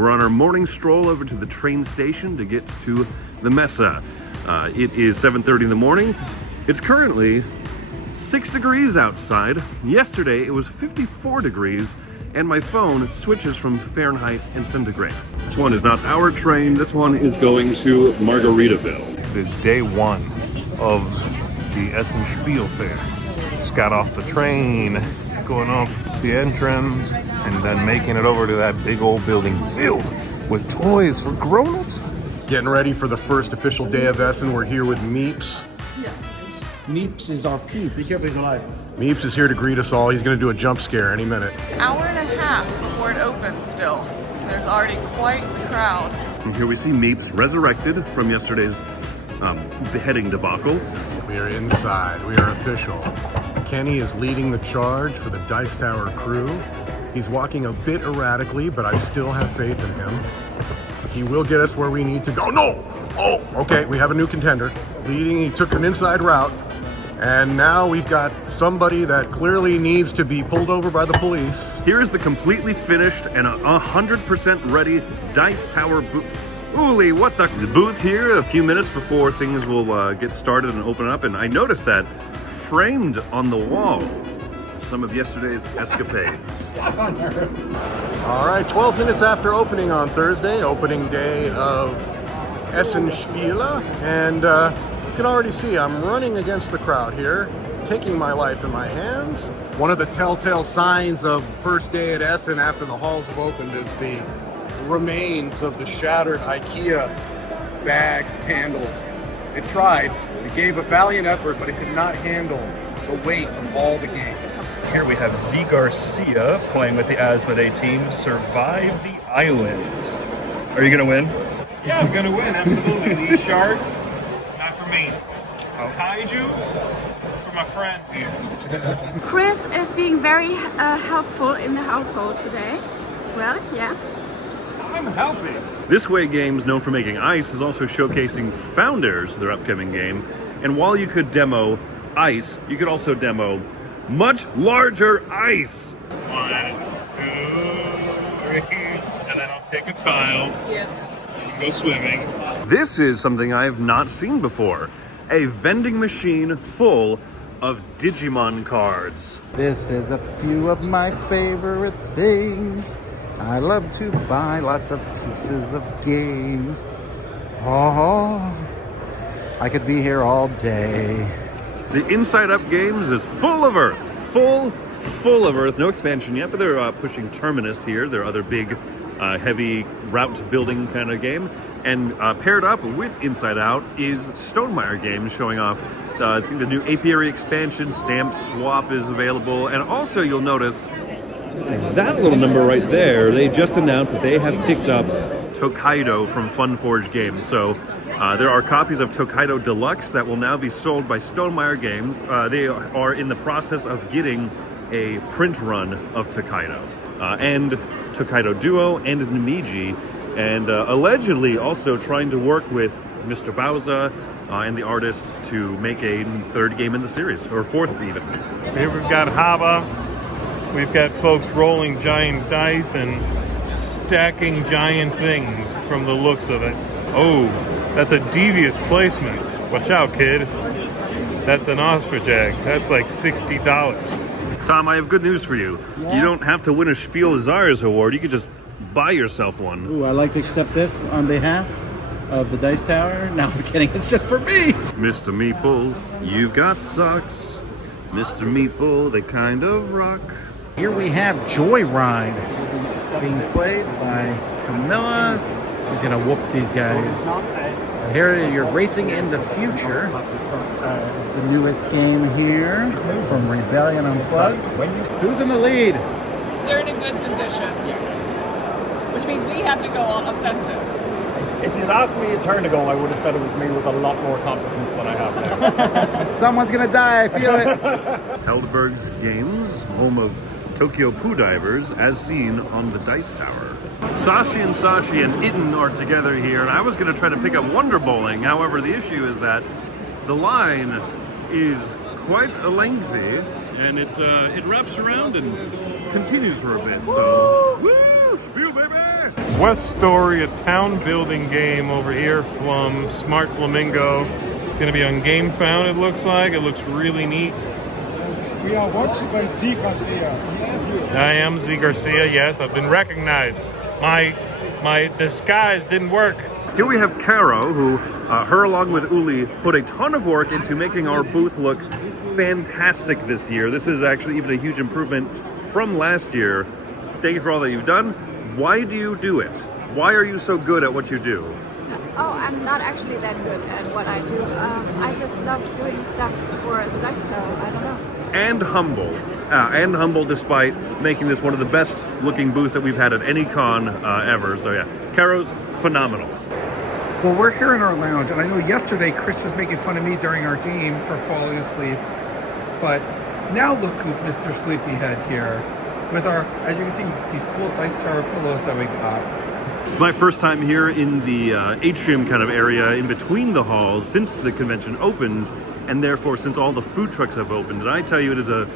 We're on our morning stroll over to the train station to get to the Messe. It is 7:30 in the morning. It's currently 6 degrees outside. Yesterday it was 54 degrees, and my phone switches from Fahrenheit and centigrade. This one is not our train. This one is going to Margaritaville. It is day one of the Essen Spiel Fair. Just got off the train, going up the entrance, and then making it over to that big old building filled with toys for grown-ups. Getting ready for the first official day of Essen. We're here with Meeps. Meeps is our peep. Be careful, he's alive. Meeps is here to greet us all. He's going to do a jump scare any minute. Hour and a half before it opens still. There's already quite the crowd. And here we see Meeps resurrected from yesterday's beheading debacle. We are inside. We are official. Kenny is leading the charge for the Dice Tower crew. He's walking a bit erratically, but I still have faith in him. He will get us where we need to go. No! Oh, okay, we have a new contender. Leading, he took an inside route. And now we've got somebody that clearly needs to be pulled over by the police. Here is the completely finished and 100% ready Dice Tower booth. Holy, what the booth here a few minutes before things will get started and open up. And I noticed that framed on the wall, some of yesterday's escapades. All right, 12 minutes after opening on Thursday, opening day of Essen Spiele, and you can already see I'm running against the crowd here, taking my life in my hands. One of the telltale signs of first day at Essen after the halls have opened is the remains of the shattered IKEA bag handles. It tried, it gave a valiant effort, but it could not handle the weight of all the game. Here we have Z Garcia playing with the Asmodee team, Survive the Island. Are you gonna win? Yeah, I'm gonna win, absolutely. These shards, not for me. Kaiju, for my friends here. Chris is being very helpful in the household today. Well, yeah. I'm helping. This Way Games, known for making ice, is also showcasing Founders, their upcoming game. And while you could demo ice, you could also demo much larger ice. 1, 2, 3, and then I'll take a tile. Yeah. Go swimming. This is something I have not seen before. A vending machine full of Digimon cards. This is a few of my favorite things. I love to buy lots of pieces of games. Oh, I could be here all day. The Inside Up Games is full of Earth. Full of Earth. No expansion yet, but they're pushing Terminus here, their other big heavy route building kind of game. And paired up with Inside Out is Stonemaier Games, showing off I think the new apiary expansion. Stamp Swap is available. And also you'll notice that little number right there, they just announced that they have picked up Tokaido from Funforge Games. So there are copies of Tokaido Deluxe that will now be sold by Stonemaier Games. They are in the process of getting a print run of Tokaido. And Tokaido Duo and Namiji, and allegedly also trying to work with Mr. Bauza and the artists to make a third game in the series, or fourth even. Here we've got Haba. We've got folks rolling giant dice and stacking giant things from the looks of it. Oh, that's a devious placement. Watch out, kid. That's an ostrich egg. That's like $60. Tom, I have good news for you. Yeah? You don't have to win a Spiel Zars award. You could just buy yourself one. Ooh, I'd like to accept this on behalf of the Dice Tower. No, I'm kidding. It's just for me. Mr. Meeple, you've got socks. Mr. Meeple, they kind of rock. Here we have Joyride being played by Camilla. She's gonna whoop these guys. Here you're racing in the future. This is the newest game here from Rebellion Unplugged. Who's in the lead? They're in a good position, which means we have to go on offensive. If you'd asked me a turn ago, I would have said it was me with a lot more confidence than I have now. Someone's gonna die, I feel it. Helderberg's Games, home of Tokyo Poo Divers, as seen on the Dice Tower. Sashi and Itten are together here, and I was going to try to pick up Wonder Bowling. However, the issue is that the line is quite lengthy, and it wraps around and continues for a bit. So, woo! Spiel, baby! West Story, a town building game over here from Smart Flamingo. It's going to be on GameFound, it looks like. It looks really neat. We are watched by Z Garcia. I am Z Garcia, yes. I've been recognized. My disguise didn't work. Here we have Caro, who, her along with Uli, put a ton of work into making our booth look fantastic this year. This is actually even a huge improvement from last year. Thank you for all that you've done. Why do you do it? Why are you so good at what you do? Oh, I'm not actually that good at what I do. I just love doing stuff for the dice, so I don't know. And humble despite making this one of the best looking booths that we've had at any con ever. So yeah, Caro's phenomenal. Well, we're here in our lounge, and I know yesterday Chris was making fun of me during our game for falling asleep. But now look who's Mr. Sleepyhead here with our, as you can see, these cool dice tower pillows that we got. It's my first time here in the atrium kind of area in between the halls since the convention opened, and therefore since all the food trucks have opened. And I tell you, it is a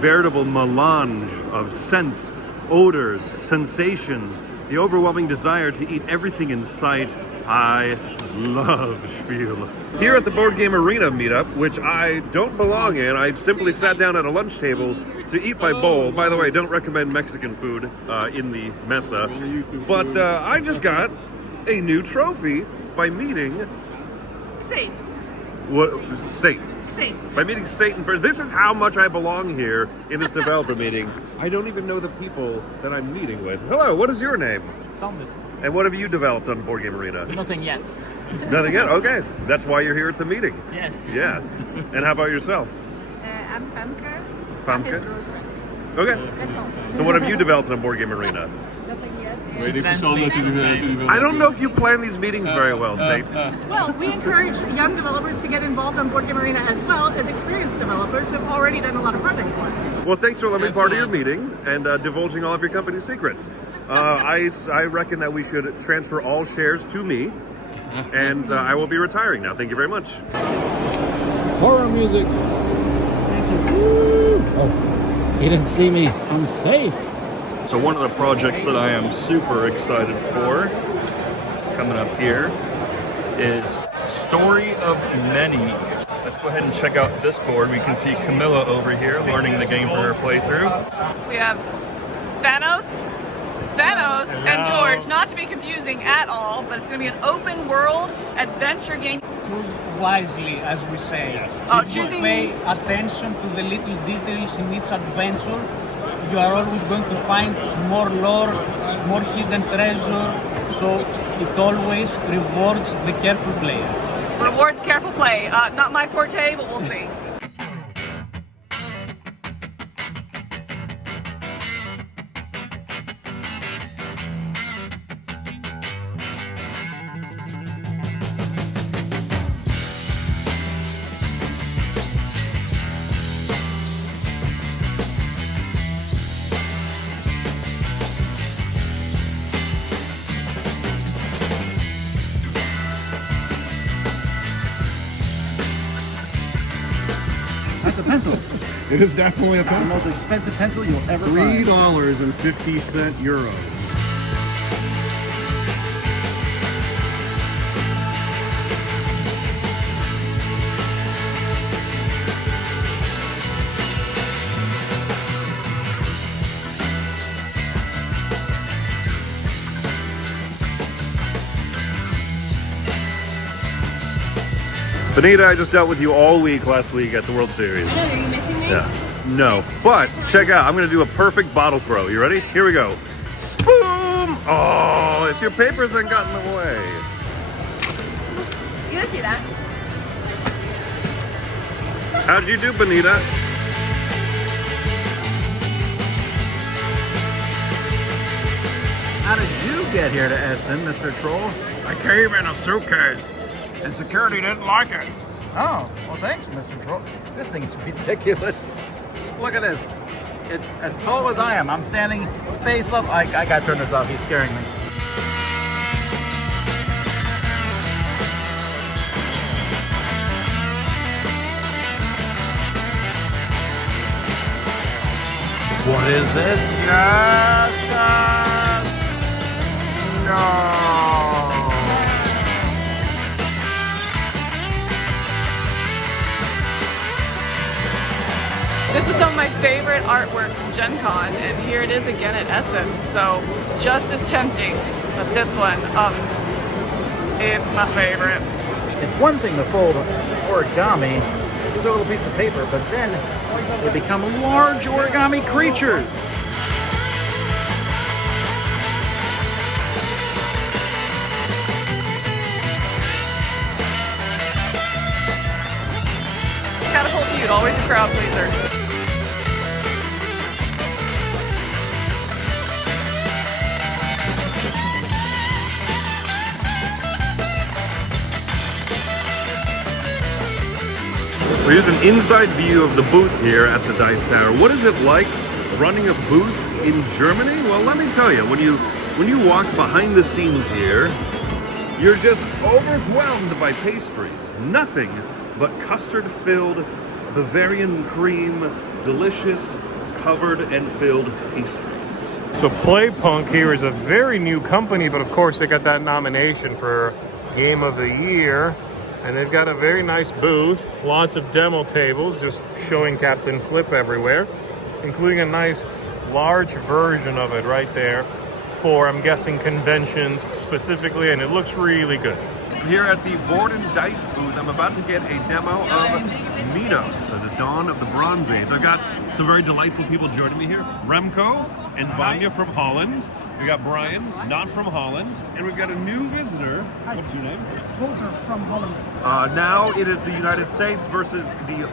veritable melange of scents, odors, sensations, the overwhelming desire to eat everything in sight. I love Spiel. Here at the Board Game Arena meetup, which I don't belong in, I simply sat down at a lunch table to eat my bowl. By the way, don't recommend Mexican food in the mesa. But I just got a new trophy by meeting... Satan. What? Satan. Satan. By meeting Satan first. This is how much I belong here in this developer meeting. I don't even know the people that I'm meeting with. Hello, what is your name? Sanders. And what have you developed on Board Game Arena? Nothing yet. Nothing yet? Okay. That's why you're here at the meeting. Yes. Yes. And how about yourself? I'm Famke. Famke? I'm his girlfriend. Okay. That's all. So what have you developed on Board Game Arena? Nothing yet. I don't know if you plan these meetings very well, Saint. Well, we encourage young developers to get involved on Board Game Arena as well as experienced developers who have already done a lot of projects for us. Well, thanks for letting me part of your meeting and divulging all of your company's secrets. I reckon that we should transfer all shares to me, and I will be retiring now. Thank you very much. Horror music. Oh, he didn't see me. I'm safe. So one of the projects that I am super excited for coming up here is Story of Many. Let's go ahead and check out this board. We can see Camilla over here learning the game for her playthrough. We have Thanos, and George, not to be confusing at all, but it's going to be an open world adventure game. Choose wisely, as we say. Choosing... Pay attention to the little details in each adventure. You are always going to find more lore, more hidden treasure, so it always rewards the careful player. Rewards careful play. Not my forte, but we'll see. That's a pencil. It is definitely a The pencil. most expensive pencil you'll ever find. $3.50. Benita, I just dealt with you all week last week at the World Series. No, are you missing me? Yeah. No. But check out, I'm going to do a perfect bottle throw. You ready? Here we go. Boom! Oh, if your papers ain't gotten in the way. You didn't see that. How'd you do, Benita? How did you get here to Essen, Mr. Troll? I came in a suitcase, and security didn't like it. Oh, well thanks, Mr. Troll. This thing is ridiculous. Look at this. It's as tall as I am. I'm standing face level. I gotta turn this off. He's scaring me. What is this? Yes, yes. This was some of my favorite artwork from Gen Con, and here it is again at Essen. So just as tempting, but this one, it's my favorite. It's one thing to fold origami, just a little piece of paper, but then they become large origami creatures. Catapult Feud, always a crowd pleaser. Here's an inside view of the booth here at the Dice Tower. What is it like running a booth in Germany? Well, let me tell you, when you walk behind the scenes here, you're just overwhelmed by pastries. Nothing but custard-filled Bavarian cream, delicious, covered and filled pastries. So Play Punk here is a very new company, but of course they got that nomination for Game of the Year. And they've got a very nice booth, lots of demo tables, just showing Captain Flip everywhere, including a nice large version of it right there for, I'm guessing, conventions specifically, and it looks really good. Here at the Board and Dice booth, I'm about to get a demo of Minos, the Dawn of the Bronze Age. I've got some very delightful people joining me here. Remco and Vanya from Holland. We got Brian, not from Holland. And we've got a new visitor. Hi. What's your name? Walter from Holland. Now it is the United States versus the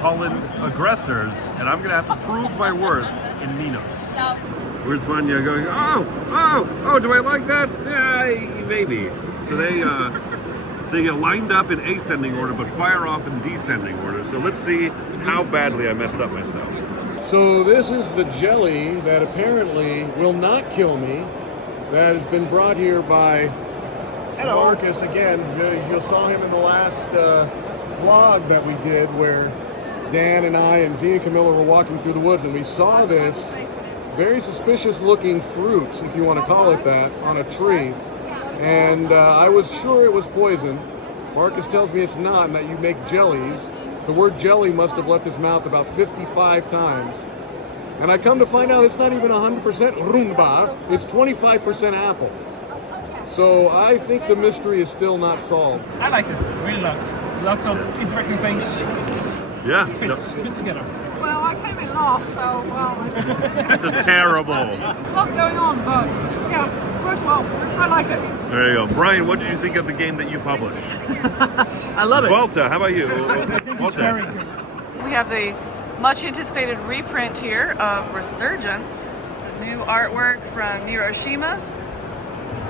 Holland aggressors. And I'm going to have to prove my worth in Minos. Where's Vanya going, oh, do I like that? Yeah, maybe. So they get lined up in ascending order, but fire off in descending order. So let's see how badly I messed up myself. So this is the jelly that apparently will not kill me, that has been brought here by Marcus again. You saw him in the last vlog that we did where Dan and I and Z and Camilla were walking through the woods, and we saw this very suspicious looking fruit, if you want to call it that, on a tree. And I was sure it was poison. Marcus tells me it's not, and that you make jellies. The word jelly must have left his mouth about 55 times. And I come to find out it's not even 100% rumba, it's 25% apple. So I think the mystery is still not solved. I like it, really loved. Lots of interesting things. Yeah. It fits together. Well, I came in last, so It's terrible. There's a lot going on, but yeah, works well. I like it. There you go. Brian, what did you think of the game that you published? I love it. Walter, how about you? I think it's very good. We have the much anticipated reprint here of Resurgence, the new artwork from Miroshima.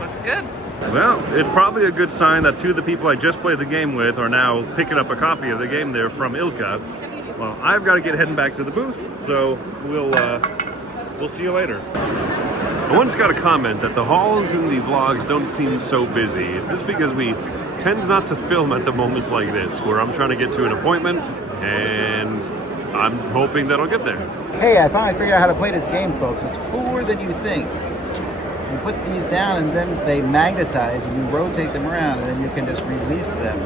Looks good. Well, it's probably a good sign that two of the people I just played the game with are now picking up a copy of the game there from Ilka. Well, I've got to get heading back to the booth, so we'll see you later. I once got a comment that the hauls in the vlogs don't seem so busy. This is because we tend not to film at the moments like this, where I'm trying to get to an appointment, and I'm hoping that I'll get there. Hey, I finally figured out how to play this game, folks. It's cooler than you think. You put these down and then they magnetize and you rotate them around and then you can just release them.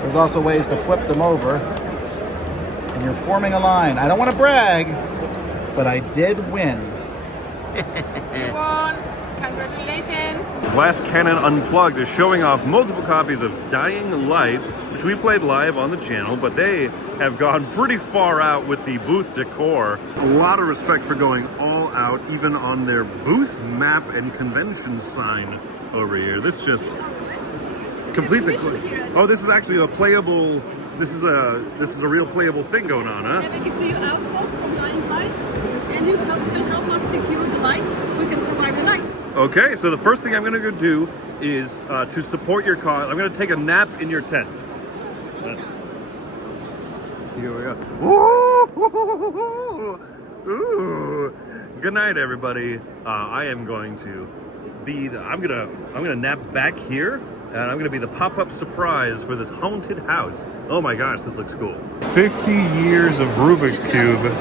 There's also ways to flip them over and you're forming a line. I don't want to brag, but I did win. You won. Congratulations. Glass Cannon Unplugged is showing off multiple copies of Dying Light, which we played live on the channel, but they have gone pretty far out with the booth decor. A lot of respect for going all out, even on their booth map and convention sign over here. This just complete the... Oh, this is actually a playable... This is a real playable thing going on, huh? Yeah, we can see you outpost from Dying Light, and you can help us secure the lights so we can survive the night. Okay, so the first thing I'm gonna go do is to support your cause. I'm gonna take a nap in your tent. Here we go. Ooh. Good night, everybody. I am going to be I'm gonna nap back here, and I'm gonna be the pop-up surprise for this haunted house. Oh my gosh, this looks cool. 50 years of Rubik's Cube.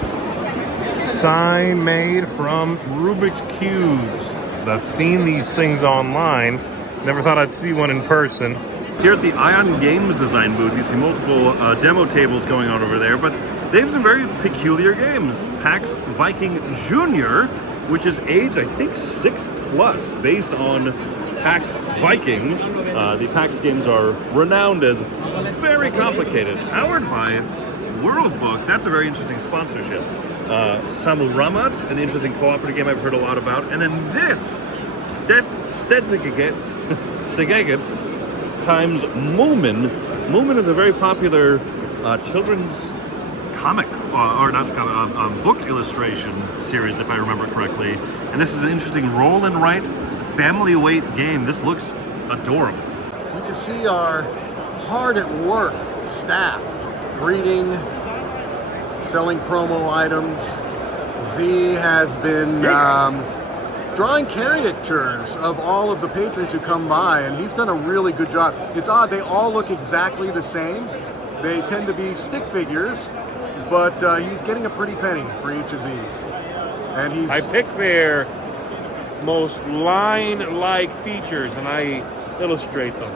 Sign made from Rubik's Cubes. I've seen these things online. Never thought I'd see one in person. Here at the Ion Games Design booth, you see multiple demo tables going on over there, but they have some very peculiar games. PAX Viking Junior, which is age, I think, 6+, based on PAX Viking. The PAX games are renowned as very complicated. Powered by World Book, that's a very interesting sponsorship. Samuramat, an interesting cooperative game I've heard a lot about. And then this, Stegaget times Moomin. Moomin is a very popular children's comic, or not comic, book illustration series, if I remember correctly. And this is an interesting roll and write family weight game. This looks adorable. You can see our hard at work staff reading, selling promo items. Z has been drawing caricatures of all of the patrons who come by, and he's done a really good job. It's odd, they all look exactly the same. They tend to be stick figures, but he's getting a pretty penny for each of these. And he's... I pick their most line-like features and I illustrate them.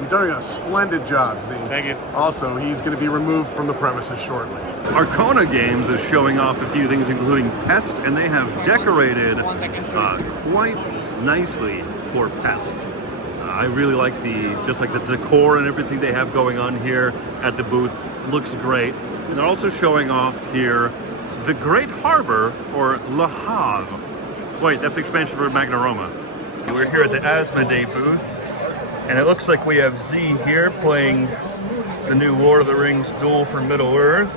You're doing a splendid job, Z. Thank you. Also, he's going to be removed from the premises shortly. Arcona Games is showing off a few things, including Pest, and they have decorated quite nicely for Pest. I really like the decor and everything they have going on here at the booth. Looks great. And they're also showing off here the Great Harbor, or Le Havre. Wait, that's the expansion for Magna Roma. We're here at the Asmodee booth, and it looks like we have Z here playing the new Lord of the Rings Duel for Middle-earth.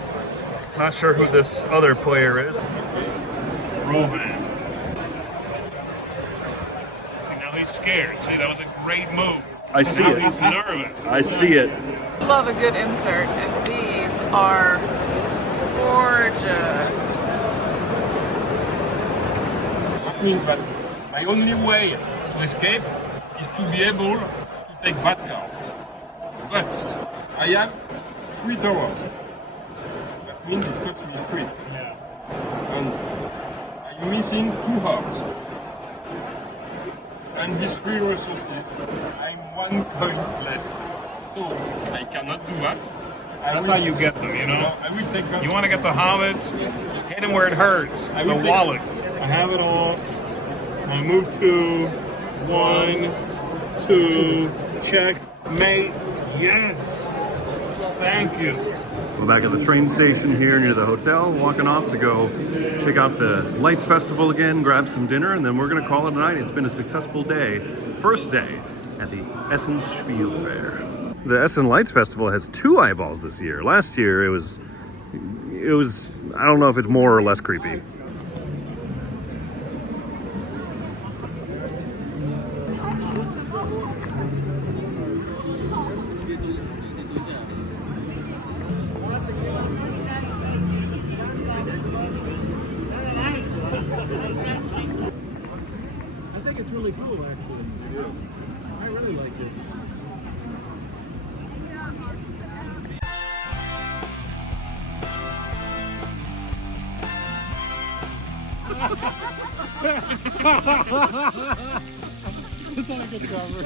Not sure who this other player is. Roman. See, now he's scared. See, that was a great move. I see now it. He's nervous. I see it. Love a good insert, and these are gorgeous. That means that my only way to escape is to be able to take that card. But I have 3 towers. That means it's got to be 3. And I'm missing 2 hearts. And these 3 resources, I'm 1 point less. So I cannot do that. That's how you get them, you know? I will take that. You want to get the hobbits? Hit them where it hurts. The wallet. I have it all. I move 2, 1, 2, check, mate. Yes. Thank you. We're back at the train station here near the hotel, walking off to go check out the Lights Festival again, grab some dinner, and then we're going to call it a night. It's been a successful day, first day at the Essen Spiel Fair. The Essen Lights Festival has 2 eyeballs this year. Last year it was, I don't know if it's more or less creepy. I think it's really cool, actually. I really like this. It's not a good cover.